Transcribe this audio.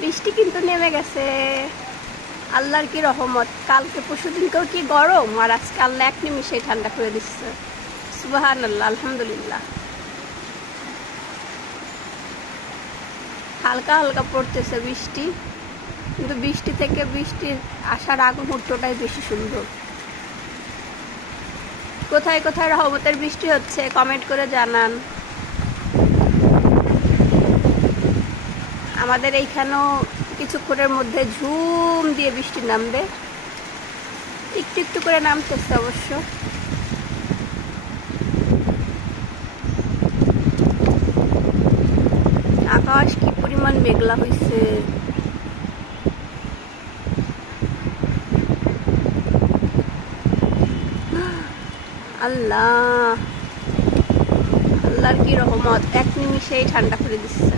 বৃষ্টি কিন্তু নেমে গেছে। আল্লাহর কি রহমত? কালকে পরশু দিনকেও কি গরম? আর আজকে আল্লাহ এক নিমিষেই ঠান্ডা করে দিচ্ছে। সুবাহান আল্লাহ আলহামদুলিল্লাহ। হালকা হালকা পড়তেছে বৃষ্টি। কিন্তু বৃষ্টি থেকে বৃষ্টির আসার আগ মুহূর্তটাই বেশি সুন্দর। কোথায় কোথায় রহমতের বৃষ্টি হচ্ছে? কমেন্ট করে জানান। আমাদের এইখানেও কিছুক্ষণের মধ্যে ঝুম দিয়ে বৃষ্টি নামবে। একটু একটু করে নামতেছে অবশ্য। আকাশ কি পরিমাণ মেঘলা হয়েছে আল্লাহ, আল্লাহর কি রহমত। এক নিমিষেই ঠান্ডা করে দিচ্ছে